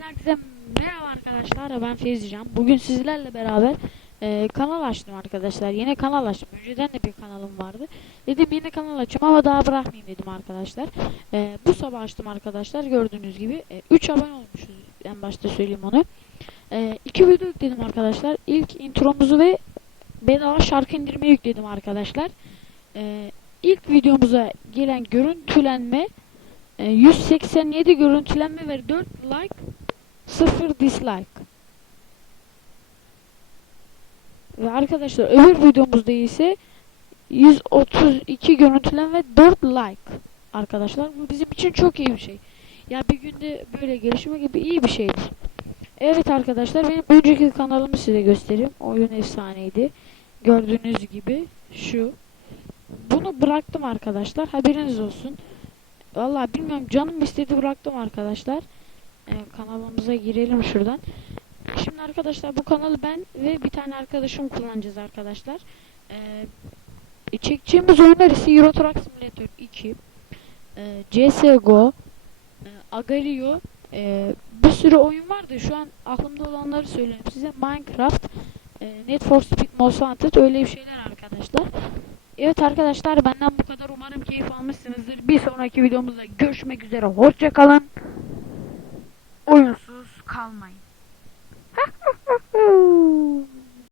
herkese merhaba arkadaşlar ben Feyzican. Bugün sizlerle beraber e, kanal açtım arkadaşlar. Yeni kanal açtım. Önceden de bir kanalım vardı. Dedim yeni kanal açayım ama daha bırakmayayım dedim arkadaşlar. E, bu sabah açtım arkadaşlar. Gördüğünüz gibi 3 abone olmuşuz. En başta söyleyeyim onu. 2 video yükledim arkadaşlar. İlk intromuzu ve bedava şarkı indirmeyi yükledim arkadaşlar. E, ilk videomuza gelen görüntülenme e, 187 görüntülenme ve 4 like 0 dislike. Ve arkadaşlar öbür videomuzda ise 132 görüntülenme ve 4 like. Arkadaşlar bu bizim için çok iyi bir şey. Ya bir günde böyle gelişme gibi iyi bir şeydir. Evet arkadaşlar benim önceki kanalımı size göstereyim. Oyun efsaneydi. Gördüğünüz gibi şu. Bunu bıraktım arkadaşlar. Haberiniz olsun. Vallahi bilmiyorum canım istedi bıraktım arkadaşlar. Ee, kanalımıza girelim şuradan. Şimdi arkadaşlar bu kanalı ben ve bir tane arkadaşım kullanacağız arkadaşlar. Ee, çekeceğimiz oyunlar ise Euro Truck Simulator 2, e, CSGO, e, Agario, e, bir sürü oyun vardı. Şu an aklımda olanları söyleyeyim size. Minecraft, e, Need for Speed Most Wanted öyle bir şeyler arkadaşlar. Evet arkadaşlar benden bu kadar. Umarım keyif almışsınızdır. Bir sonraki videomuzda görüşmek üzere. Hoşça kalın. Oyunsuz kalmayın.